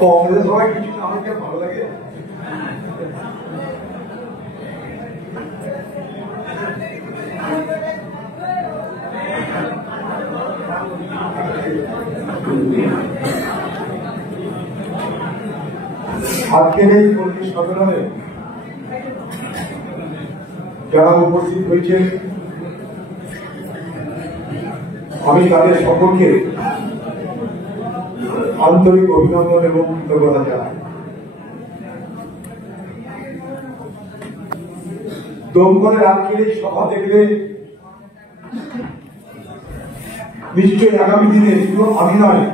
কংগ্রেস সবাই কিছু আমাকে ভালো লাগে। আজকের এই কর্মী সম্মেলনে যারা উপস্থিত হয়েছেন আমি তাদের সকলকে আন্তরিক অভিনন্দন এবং কৃতজ্ঞতা জানাই। দমকলের আজকের এই সভা দেখলে নিশ্চয়ই আগামী দিনে শুধু আমি নয়,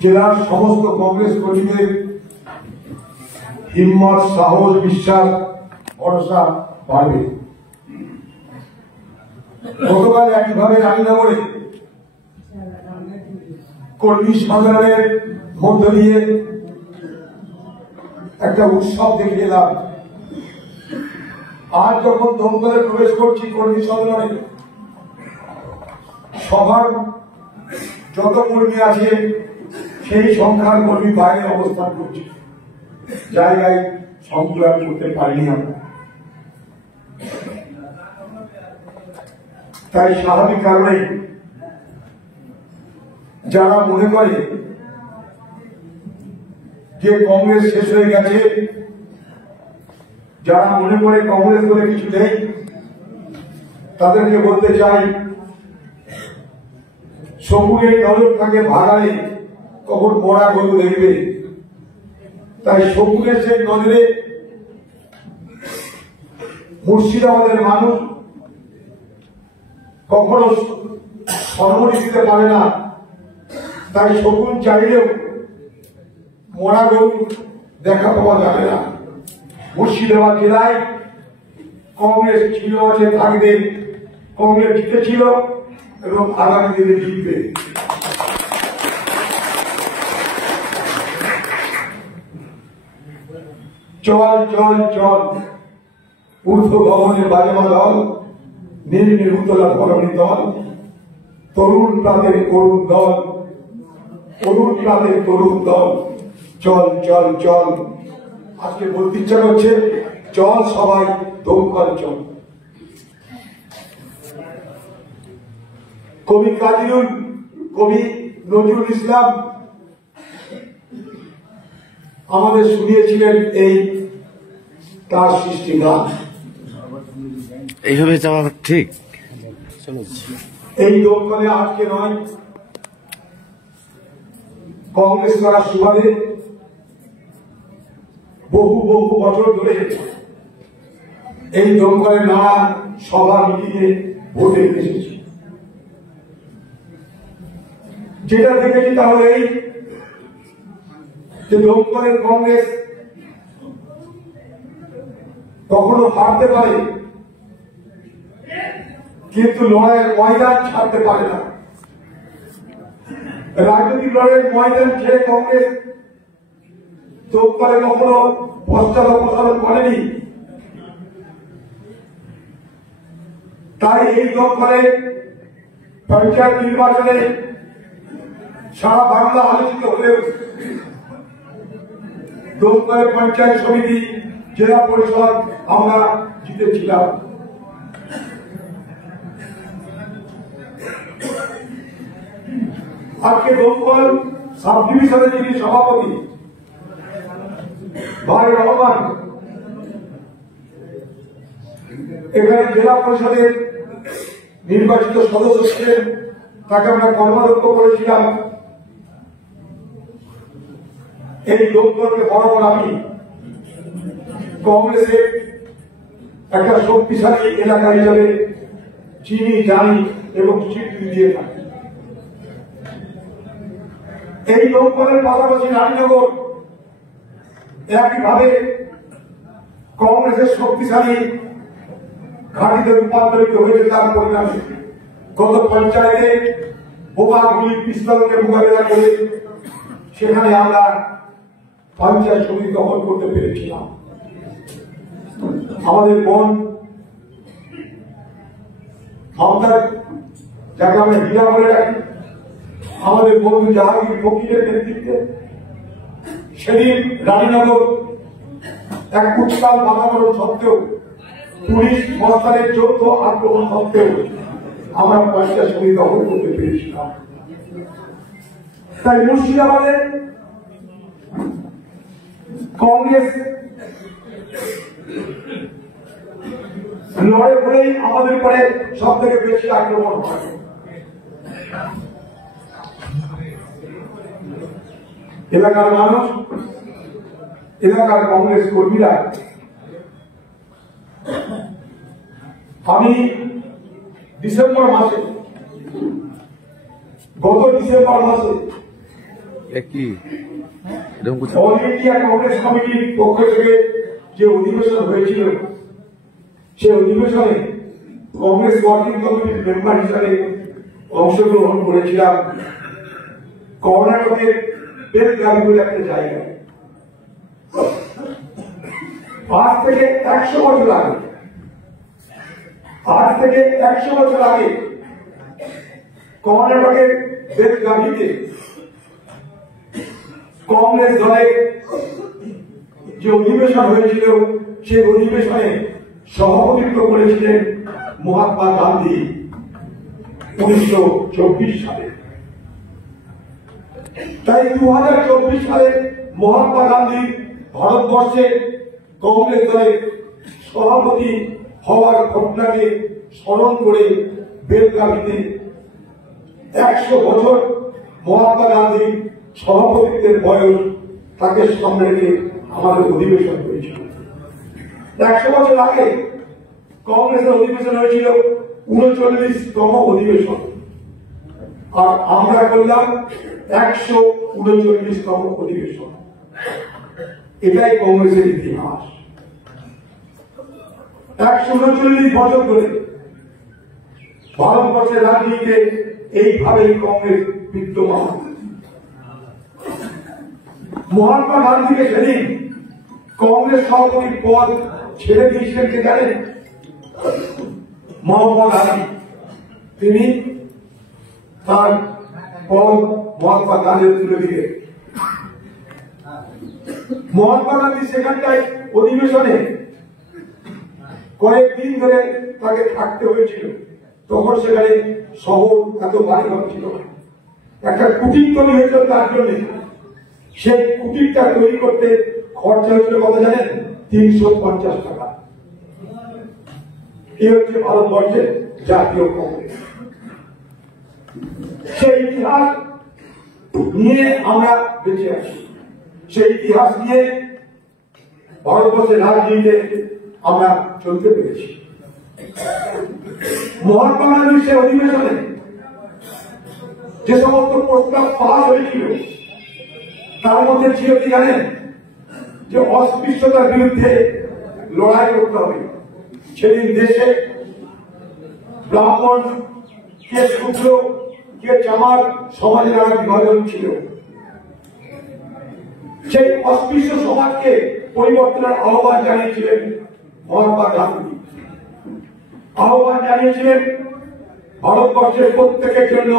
জেলার সমস্ত কংগ্রেস কর্মীদের হিম্মত, সাহস, বিশ্বাস, ভরসা বাড়বে। গতকাল একইভাবে রানীনগরে কর্মী সম্মেলনের মধ্য দিয়ে একটা উৎসব দেখে এলাম। আজ যখন দমকলে প্রবেশ করছি কর্মী সম্মেলনে, সবার যত কর্মী আছে সেই সংখ্যার কর্মী বাইরে অবস্থান করছে, জায়গায় সংকুলান করতে পারিনি আমরা। তাই স্বাভাবিক কারণে যারা মনে করে যে কংগ্রেস শেষ হয়ে গেছে, যারা মনে করে কংগ্রেস বলে কিছু নেই, তাদেরকে বলতে চাই সবুজের নজর থাকে ভাগালে কখন মরা গরু দেখবে। তাই সবুজের সেই নজরে মুর্শিদাবাদের মানুষ কখনো সম্মতি দিতে পারে না। তাই শকুন চাইলেও মরা গরু দেখা পাওয়া যাবে না। মুর্শিদাবাদ জেলায় কংগ্রেস ছিল, আছে, থাকবে। কংগ্রেস জিতেছিল এবং আগামী দিনে জিতবে। চল চল চল ঊর্ধ্ব ভবনের বাজেমা দল, নীল নিরুতলা ধরণী দল, তরুণ প্রাতের করুণ দল, তরুণ প্রাতের তরুণ দল, চল চল চল। আজকে বলতে ইচ্ছা করছে, চল সবাই দমকল চল। কবি কবি নজরুল ইসলাম আমাদের শুনিয়েছিলেন এই তার সৃষ্টি গান। এইভাবে যাওয়া ঠিক। এই দমকলে আজকে নয়, কংগ্রেস করার সুবাদে বহু বহু বছর ধরে এই দমকলে নানা সভা মিটিংয়ে ভোটে এসেছি। যেটা দেখেছি তাহলে এই যে দমকলের কংগ্রেস কখনো হারতে পারে, কিন্তু লড়াইয়ের ময়দান ছাড়তে পারে না। রাজনৈতিক লড়াইয়ের ময়দান ছেড়ে কংগ্রেস দমকলে কখনো পশ্চাদপসরণ করেনি। তাই এই দমকলে পঞ্চায়েত নির্বাচনে সারা বাংলা আলোচিত হলেও দমকলের পঞ্চায়েত সমিতি, জেলা পরিষদ আমরা জিতেছিলাম। আজকে দমকল সাব ডিভিশনের যিনি সভাপতি ভাই রহমান, এখানে জেলা পরিষদের নির্বাচিত সদস্য ছিলেন, তাকে আমরা কর্মদক্ষ করেছিলাম। এই দমকলকে বরাবর আমি কংগ্রেসের একটা শক্তিশালী এলাকা হিসাবে চিনি, জানি এবং স্বীকৃতি দিয়ে থাকি। এই দমকলের পাশাপাশি রানীনগর একইভাবে কংগ্রেসের শক্তিশালী ঘাঁটিতে রূপান্তরিত হয়েছে। তার পরিণামে গত পঞ্চায়েতে বোমা, গুলি, পিস্তলকে মোকাবেলা করে সেখানে আমরা পঞ্চায়েত সমিতি দখল করতে পেরেছিলাম। আমাদের বোন মমতা, যাকে আমরা হীরা বলে রাখি, আমাদের বন্ধু জাহাঙ্গীর ফকিরের নেতৃত্বে সেদিন রানীনগর এক উত্তাল বাতাবরণ সত্ত্বেও, পুলিশ সরকারের যৌথ আক্রমণ সত্ত্বেও আমরা 50 মিনিট দখল করতে পেরেছিলাম। তাই মুর্শিদাবাদে কংগ্রেস লড়ে বলেই আমাদের উপরে সব থেকে বেশি আক্রমণ হয়। এলাকার মানুষ, এলাকার কংগ্রেস কর্মীরা, আমি ডিসেম্বর মাসে, গত ডিসেম্বর মাসে অল ইন্ডিয়া কংগ্রেস কমিটির পক্ষ থেকে যে অধিবেশন হয়েছিল, সে অধিবেশনে কংগ্রেস ওয়ার্কিং কমিটির মেম্বার হিসাবে অংশগ্রহণ করেছিলাম কর্ণাটকের বেলগাভি বলে একটা জায়গায়। আজ থেকে 100 বছর আগে, কর্ণাটকের বেলগাভিতে কংগ্রেস দলের যে অধিবেশন হয়েছিল, সেই অধিবেশনে সভাপতিত্ব করেছিলেন মহাত্মা গান্ধী 1924 সালে। তাই 2024 সালে মহাত্মা গান্ধী ভারতবর্ষে কংগ্রেস দলের সভাপতি হওয়ার ঘটনাকে স্মরণ করে বেলগাভিতে 100 বছর মহাত্মা গান্ধীর সভাপতিত্বের বয়স তাকে সামনে রেখে আমাদের অধিবেশন হয়েছিল। 100 বছর আগে কংগ্রেসের অধিবেশন হয়েছিল 39তম অধিবেশন, আর আমরা করলাম 139তম অধিবেশন। এটাই কংগ্রেসের ইতিহাস। 139 বছর ধরে ভারতবর্ষের রাজনীতিতে এইভাবেই কংগ্রেস বিদ্যমান। মহাত্মা গান্ধীকে সেদিন কংগ্রেস সভাপতির পদ ছেড়ে দিয়েছিলেন কে জানেন? মহাত্মা গান্ধী। তিনি তার পদ মহাত্মা গান্ধীর তুলে দিলেন। মহাত্মা গান্ধী সেখানটায় অধিবেশনে কয়েকদিন ধরে তাকে থাকতে হয়েছিল। তখন সেখানে শহর এত বাড়ি ছিল, একটা কুটির তৈরি হয়েছিল তার জন্য। সেই কুটিরটা তৈরি করতে খরচা হয়েছিল কত জানেন? 350 টাকা। এই হচ্ছে ভারতবর্ষের জাতীয় কংগ্রেস। সেই ইতিহাস নিয়ে আমরা বেঁচে আছি, সেই ইতিহাস নিয়ে ভারতবর্ষের রাজনীতিতে আমরা চলতে পেরেছি। মহাত্মা গান্ধীর সে অধিবেশনে যে সমস্ত প্রস্তাব পাস হয়েছিল, তার মধ্যে ছিল কি জানেন? যে অস্পৃশ্যতার বিরুদ্ধে লড়াই করতে হবে। সেদিন দেশে ব্রাহ্মণ কে শূদ্র কে চামার সমাজের নানা বিভাজন ছিল। সেই অস্পৃশ্য সমাজকে পরিবর্তনের আহ্বান জানিয়েছিলেন মহাত্মা গান্ধী। আহ্বান জানিয়েছিলেন ভারতবর্ষের প্রত্যেকের জন্য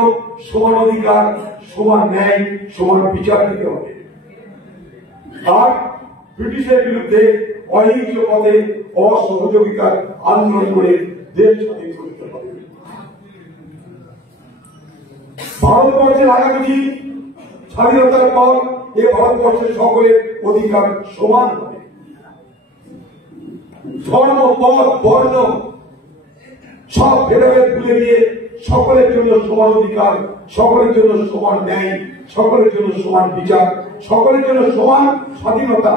সমান অধিকার, সমান ন্যায়, সমান বিচার দিতে হবে। আর ব্রিটিশের বিরুদ্ধে অহিংস পথে অসহযোগিতার আন্দোলন করে দেশ স্বাধীন করতে হবে। ভারতবর্ষের আগামী দিন স্বাধীনতার পর এ ভারতবর্ষের সকলের অধিকার সমান হবে। ধর্ম, পথ, বর্ণ সব ভেদাভেদ ভুলে গিয়ে সকলের জন্য সমান অধিকার, সকলের জন্য সমান ন্যায়, সকলের জন্য সমান বিচার, সকলের জন্য সমান স্বাধীনতা,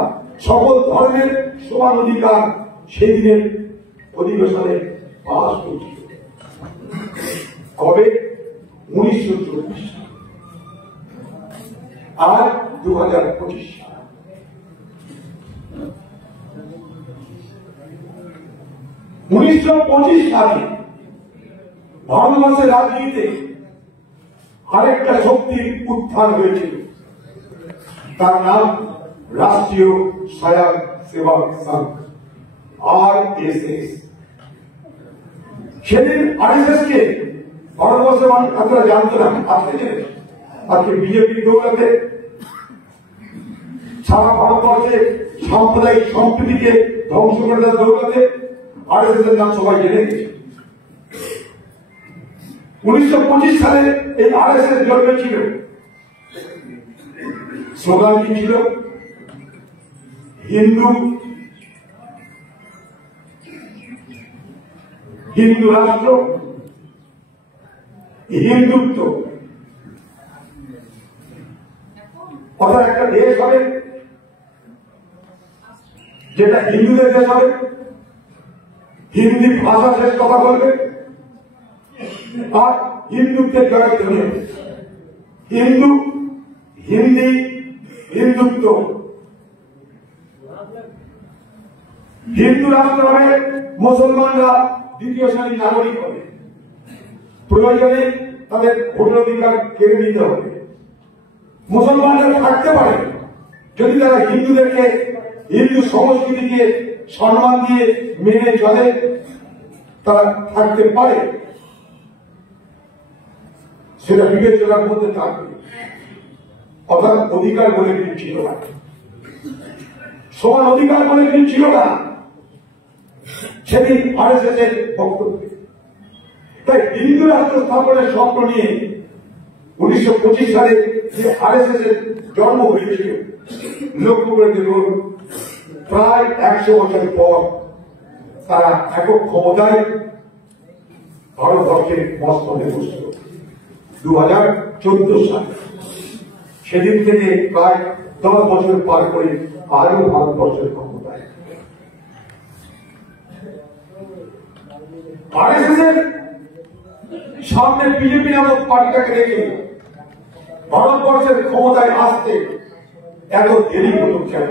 সকল ধর্মের সমান অধিকার সেই দিনের অধিবেশনে পাস হয়েছিল। কবে? 1924 সাল। আর 2025 সাল। 1925 সালে ভারতবর্ষের রাজনীতিতে আরেকটা শক্তির উত্থান হয়েছিল, তার নাম রাষ্ট্রীয় স্বয়ং সেবক সংঘ, RSS। সেদিন RSS কে ভারতবর্ষের মানুষ এতটা জানত না, আজকে জেনেছে। আজকে বিজেপির দৌলতে সারা ভারতবর্ষে সাম্প্রদায়িক সম্প্রীতিকে ধ্বংস করে দেওয়ার দৌলতে আরএসএস এর নাম সবাই জেনে গেছে। 1925 সালে এই আরএসএস জন্মেছিল। স্লোগান কি ছিল? হিন্দু রাষ্ট্র, হিন্দুত্ব। অর্থাৎ একটা দেশ হবে যেটা হিন্দুদের দেশ হবে, হিন্দি ভাষা শেষ কথা বলবে, আর হিন্দুত্বের জগৎ ধরে হিন্দু, হিন্দি, হিন্দুত্ব। হিন্দু রাষ্ট্র হবে, মুসলমানরা দ্বিতীয় শ্রেণীর নাগরিক হবে, প্রয়োজনে তাদের ভোটের অধিকার কেড়ে নিতে হবে। মুসলমানরা থাকতে পারে যদি তারা হিন্দুদেরকে, হিন্দু সংস্কৃতিকে সম্মান দিয়ে মেনে চলে, তারা থাকতে পারে, সেটা বিবেচনার মধ্যে থাকবে। অর্থাৎ অধিকার বলে কিছু ছিল না, সমান অধিকার বলে কিছু ছিল না সেদিন আরএসএস এর বক্তব্য। তাই হিন্দু রাষ্ট্র স্থাপনের স্বপ্ন নিয়ে 1925 সালে যে আরএসএস এর জন্ম হয়েছিল, লক্ষ্য করে দেখুন প্রায় 100 বছর পর তারা একক ক্ষমতায় ভারতবর্ষের মস্তকে বসল 2014 সালে। সেদিন থেকে প্রায় 10 বছর পার করে আরো ভারতবর্ষের ক্ষমতায়। আরএসএস এর সামনে বিজেপি নামক পার্টিটাকে রেখে ভারতবর্ষের ক্ষমতায় আসতে এত দেরি হতো কেন?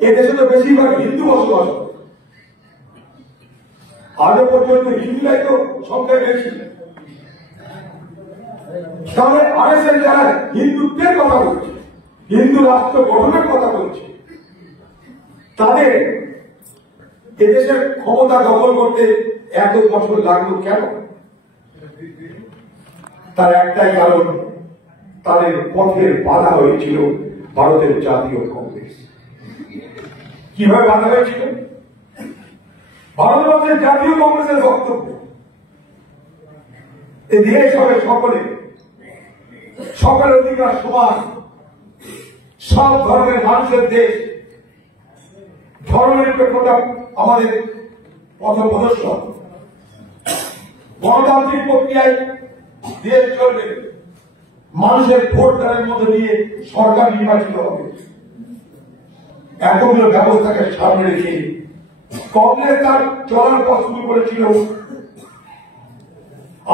এদেশে তো বেশিরভাগ হিন্দু বসবাস, আজও পর্যন্ত হিন্দুরাই তো সংখ্যায় বেশি। তাহলে আরএসএস যারা হিন্দুত্বের কথা বলছে, হিন্দু রাষ্ট্র গঠনের কথা বলছে, তাদের এদেশের ক্ষমতা দখল করতে এত বছর লাগলো কেন? তার একটাই কারণ, তাদের পথের বাধা হয়েছিল ভারতের জাতীয় কংগ্রেস। কিভাবে বাধা হয়েছিল? ভারতবর্ষের জাতীয় কংগ্রেসের বক্তব্য এই দেশ হবে সকলের অধিকার সমান, সব ধর্মের মানুষের দেশ, ধর্মনিরপেক্ষতা আমাদের পথ প্রদর্শক, গণতান্ত্রিক প্রক্রিয়ায় দেশ চলবে, মানুষের ভোট দানের মধ্যে দিয়ে সরকার নির্বাচিত হবে। এতগুলো ব্যবস্থাকে সামনে রেখে কংগ্রেস তার চলার পথ শুরু করেছিল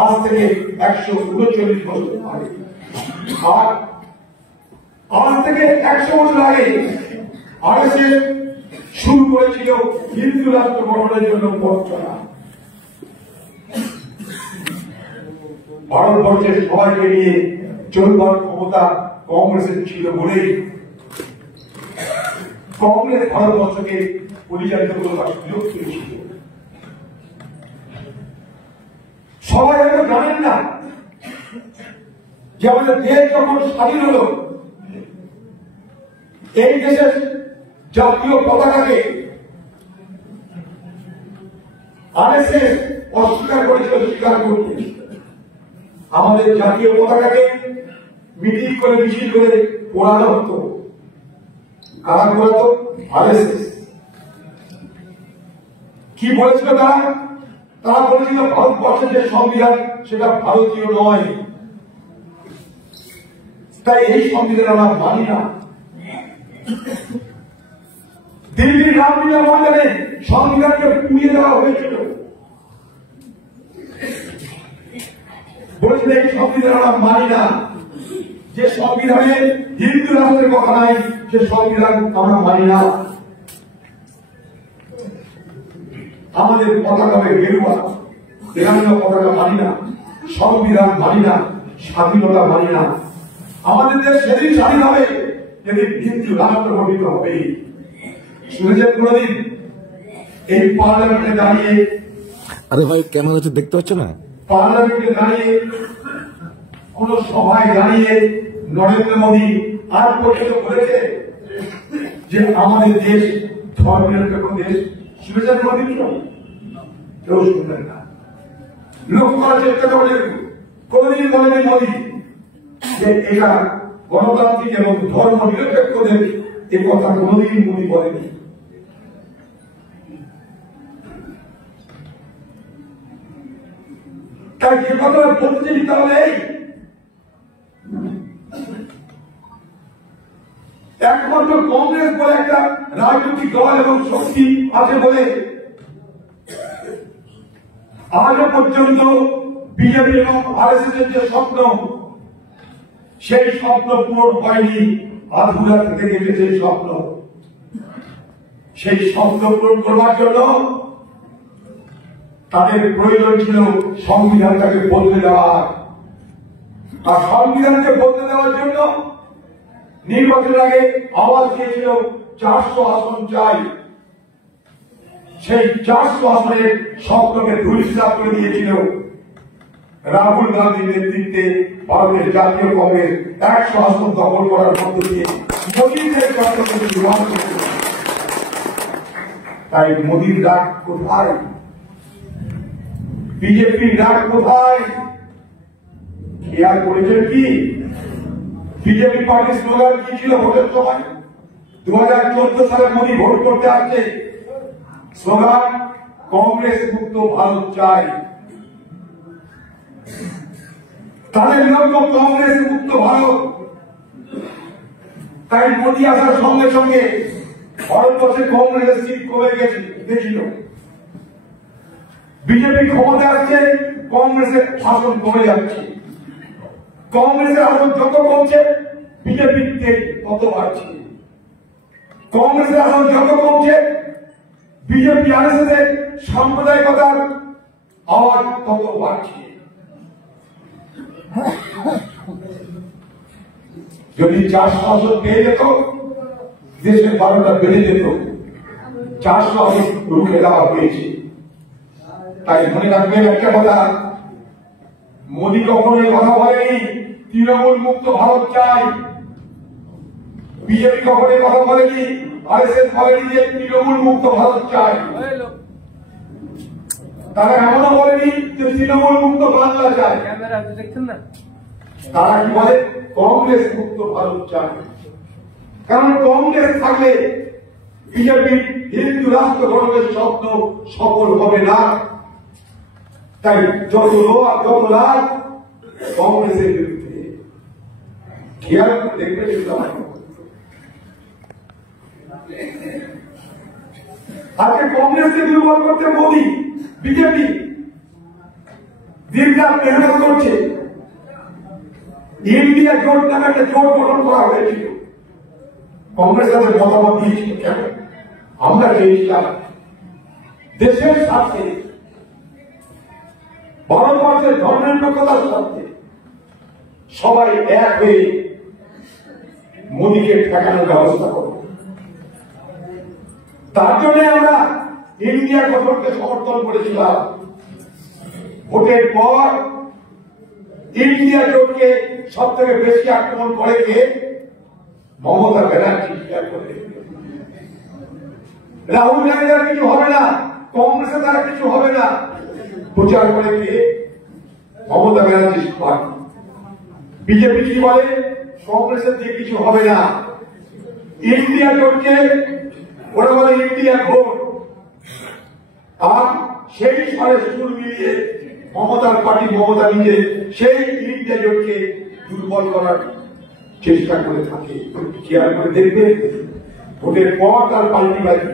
আজ থেকে 139 বছর আগে। আর আজ থেকে 100 বছর আগে আরএসএস শুরু করেছিল হিন্দু রাষ্ট্র গঠনের জন্য পথ চলা। ভারতবর্ষের সবাইকে নিয়ে চলবার ক্ষমতা কংগ্রেসের ছিল বলেই কংগ্রেস ভারতবর্ষকে পরিচালিত করবার সুযোগ পেয়েছিল। সবাই হয়তো জানেন না যে আমাদের দেশ যখন স্বাধীন হল, এই দেশের জাতীয় পতাকাকে আরএসএস অস্বীকার করেছিল, স্বীকার করতে। আমাদের জাতীয় পতাকাকে মিটিং করে, মিছিল করে পোড়ানো হতো। কারা পোড়াতো? আরএসএস। কি বলেছিল তারা? তারা বলেছিল ভারতবর্ষের যে সংবিধান সেটা ভারতীয় নয়, তাই এই সংবিধান আমরা মানি না। দিল্লির রামলীলা ময়দানে সংবিধানকে পুড়িয়ে দেওয়া হয়েছিল, বলেছিল এই সংবিধান আমরা মানি না। যে সংবিধানে হিন্দু রাষ্ট্রের কথা নাই, সে সংবিধান আমরা মানি না। আমাদের পতাকা হবে গেরুয়া, তেরঙ্গা পতাকা মানি না, সংবিধান মানি না, স্বাধীনতা মানি না। আমাদের দেশ সেদিন স্বাধীন হবে যেদিন হিন্দু রাষ্ট্র গঠিত হবে। শুনেছেন কোনদিন এই পার্লামেন্টে দাঁড়িয়ে? আরে ভাই ক্যামেরা দেখতে পাচ্ছ না? পার্লামেন্টে দাঁড়িয়ে কোন সভায় দাঁড়িয়ে নরেন্দ্র মোদী আর পর্যন্ত বলেছে যে আমাদের দেশ ধর্মনিরপেক্ষ দেশ? শুনেছেন মোদী? কেউ শুনবেন না। লক্ষ্য করার চেষ্টা করে কোনদিন বলেনি মোদী যে এটা গণতান্ত্রিক এবং ধর্ম নিরপেক্ষ দেশ। এ কথা কোনদিন মোদী বলেনি। তাই যে কথা বলতে দিতে হবে, একমাত্র কংগ্রেস বলে একটা রাজনৈতিক দল এবং শক্তি আছে বলে আজও পর্যন্ত বিজেপি এবং আরএসএস এর যে স্বপ্ন, সেই স্বপ্ন পূরণ হয়নি। আধুরা থেকে গেছে সেই স্বপ্ন। সেই স্বপ্ন পূরণ করবার জন্য তাদের প্রয়োজন ছিল সংবিধানটাকে বদলে দেওয়ার। আর সংবিধানকে বদলে দেওয়ার জন্য নির্বাচনের আগে আওয়াজ দিয়েছিল 400 আসন চাই। সেই 400 আসনের স্বপ্নকে ধূলিসাৎ করে দিয়েছিল রাহুল গান্ধীর নেতৃত্বে ভারতের জাতীয় কংগ্রেস 100 আসন দখল করার মধ্য দিয়ে মোদীদের স্বপ্নকে নির্মাণ করেছিল। তাই মোদীর ডাক কোথায়? বিজেপির ডাক কোথায়? খেয়াল করেছেন কি? বিজেপি পার্টির স্লোগান কি ছিল ভোটের সময়? 2014 সালে মোদী ভোট করতে আসছে, স্লোগান কংগ্রেস মুক্ত ভারত চাই। তাদের লক্ষ্য কংগ্রেস মুক্ত ভারত। তাই মোদী আসার সঙ্গে সঙ্গে ভারতবর্ষে কংগ্রেসের সিট কমে গেছিল। বিজেপি ক্ষমতা আসছে, কংগ্রেসের আসন কমে যাচ্ছে। কংগ্রেসের আসন যত কমছে, বিজেপির তেজ তত বাড়ছে। কংগ্রেসের আসন যত কমছে, বিজেপি আরএসএস এর সাম্প্রদায়িকতার আওয়াজ তত বাড়ছে। যদি 400 আসন পেয়ে যেত, দেশের 12টা বেড়ে যেত। 400 আসন রুখে দেওয়া হয়েছে। তাই মনে রাখবেন একটা কথা, মোদী কখনো এই কথা বলেনি তৃণমূল মুক্ত ভারত চাই। বিজেপি কখনো এই কথা বলেনি, আরএসএস বলেনি যে তৃণমূল মুক্ত ভারত চাই। তারা এমনও বলেনি যে তৃণমূল মুক্ত বাংলা চাই। তারা কি বলে? কংগ্রেস মুক্ত ভারত চাই। কারণ কংগ্রেস থাকলে বিজেপি হিন্দু রাষ্ট্র গঠনের স্বপ্ন সফল হবে না। তাই যত রাত কংগ্রেসের বিরুদ্ধে। খেয়াল করে দেখবে আজকে কংগ্রেসকে দুর্বল করতে মোদী বিজেপি দীর্ঘাত মেহনত করছে। ইন্ডিয়া জোট নামে একটা জোট গঠন করা হয়েছিল। কংগ্রেস তাদের মতামত দিয়েছিল কেন? আমরা চেয়েছিলাম দেশের স্বার্থে, ভারতবর্ষের ধর্মনিরপেক্ষতার স্বার্থে সবাই এক হয়ে মোদীকে ঠেকানোর ব্যবস্থা করব। তার জন্য আমরা ইন্ডিয়া গঠনকে সমর্থন করেছিলাম। ভোটের পর ইন্ডিয়া জোটকে সব থেকে বেশি আক্রমণ করে কে? মমতা ব্যানার্জি। রাহুল গান্ধীর কিছু হবে না, কংগ্রেসের দ্বারা কিছু হবে না প্রচার করে কে? মমতা ব্যানার্জি পার্টি। বিজেপি কি বলে? কংগ্রেসের দিয়ে কিছু হবে না। ইন্ডিয়া জোটকে ওরা বলে ইন্ডিয়া ভোট। আর সেই সাড়ে সুর মিলিয়ে মমতার পার্টি, মমতা নিজে সেই ইন্ডিয়া জোটকে দুর্বল করার চেষ্টা করে থাকে। খেয়াল করে দেখবে ভোটের পর তার পাল্টি বাড়ি।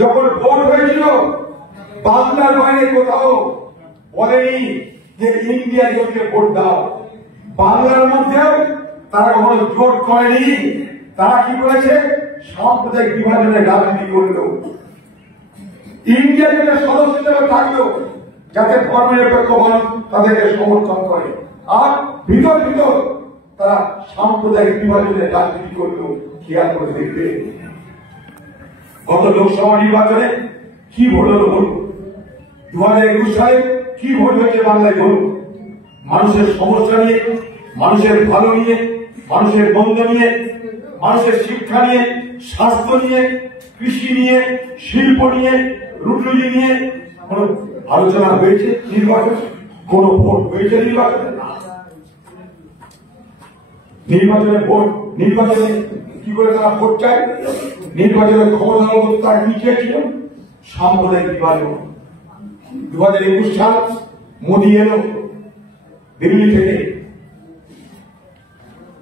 যখন ভোট হয়েছিল বাংলার বাইরে কোথাও বলেনি যে ইন্ডিয়া জোটকে ভোট দাও। বাংলার মধ্যেও তারা কখনো জোট করেনি। তারা কি করেছে? সাম্প্রদায়িক বিভাজনের রাজনীতি করলো। ইন্ডিয়া জোটের সদস্য হিসেবে থাকলো যাতে ধর্মনিরপেক্ষ মানুষ তাদেরকে সমর্থন করে। আর ভিতর ভিতর তারা সাম্প্রদায়িক বিভাজনের রাজনীতি করলো। খেয়াল করে দেখবে গত লোকসভা নির্বাচনে কি ভোট হলো বলুন? 2021 সালে কি ভোট হয়েছে বাংলায় বলুন? মানুষের সমস্যা নিয়ে মানুষের ভালো নিয়ে, মানুষের মন্দ নিয়ে, মানুষের শিক্ষা নিয়ে, স্বাস্থ্য নিয়ে, কৃষি নিয়ে, শিল্প নিয়ে, রুটি নিয়ে কোন আলোচনা হয়েছে নির্বাচনে? কোন ভোট হয়েছে নির্বাচনে? নির্বাচনে ভোট, নির্বাচনে কি করে তারা ভোট চায়? নির্বাচনের ক্ষমতা তারা কি চেয়েছিল? সাম্প্রদায়িক নির্বাচন। 2021 সাল মোদী এলো দিল্লি থেকে,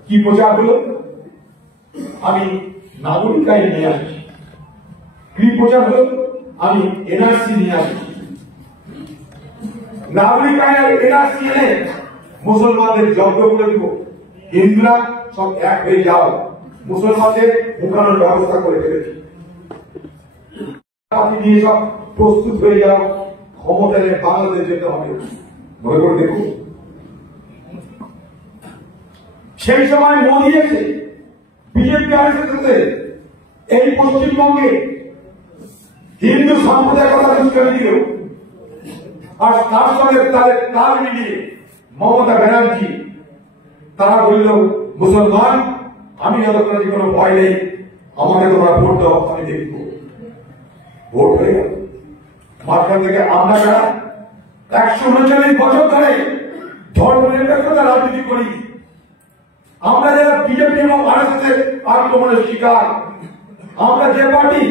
কি প্রচার হলো? আমি নাগরিক আইন নিয়ে আসছি। কি প্রচার হলো? আমি এনআরসি নিয়ে আসছি। নাগরিক আইন আর এনআরসি এনে মুসলমানদের যজ্ঞ করে দিব, হিন্দুরা সব এক হয়ে যাও, মুসলমানদের ঢুকানোর ব্যবস্থা করে ফেলেছি। দিয়ে সব প্রস্তুত হয়ে যাও, ক্ষমতায় বাংলাদেশ যেতে হবে। মনে করে দেখুন, সেই সময় মোদী এসে বিজেপি সাথে এই পশ্চিমবঙ্গে হিন্দু সম্প্রদায়ের কথা করে দিল, আর তার সঙ্গে তাদের তাল মিলিয়ে মমতা ব্যানার্জি তারা বলল, মুসলমান আমি যতক্ষণ কোনো ভয় নেই, আমাকে তোমরা ভোট দাও, আমি দেখব। ভোট হয়ে গেল। মাঝখান থেকে আমরা যারা 139 বছর ধরে ধর্ম নিরপেক্ষতা রাজনীতি করি, আমরা যারা বিজেপি এবং আরএসএস আক্রমণের শিকার, আমরা যে পার্টি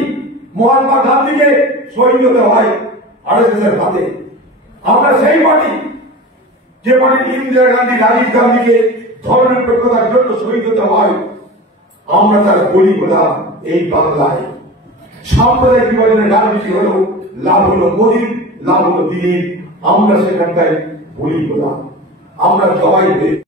মহাত্মা গান্ধীকে শহীদ হতে হয় আরএসএস এর হাতে, আমরা সেই পার্টি যে পার্টি ইন্দিরা গান্ধী, রাজীব গান্ধীকে ধর্ম নিরপেক্ষতার জন্য শহীদ হতে হয়, আমরা তার বলি হলাম এই বাংলায়। সাম্প্রদায়িক বিভাজনের রাজনীতি হলো, লাভ হলো মোদীর, লাভ হলো দিলীপ, আমরা সেখানটায় বলি হলাম, আমরা জবাই